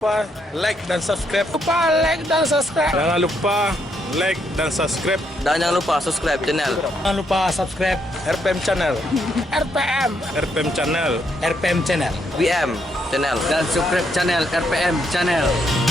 lupa like dan subscribe. Jangan lupa like dan subscribe. Dan jangan lupa subscribe channel. Jangan lupa subscribe RPM Channel. RPM Channel. RPM Channel. WM channel. Dan subscribe channel RPM Channel.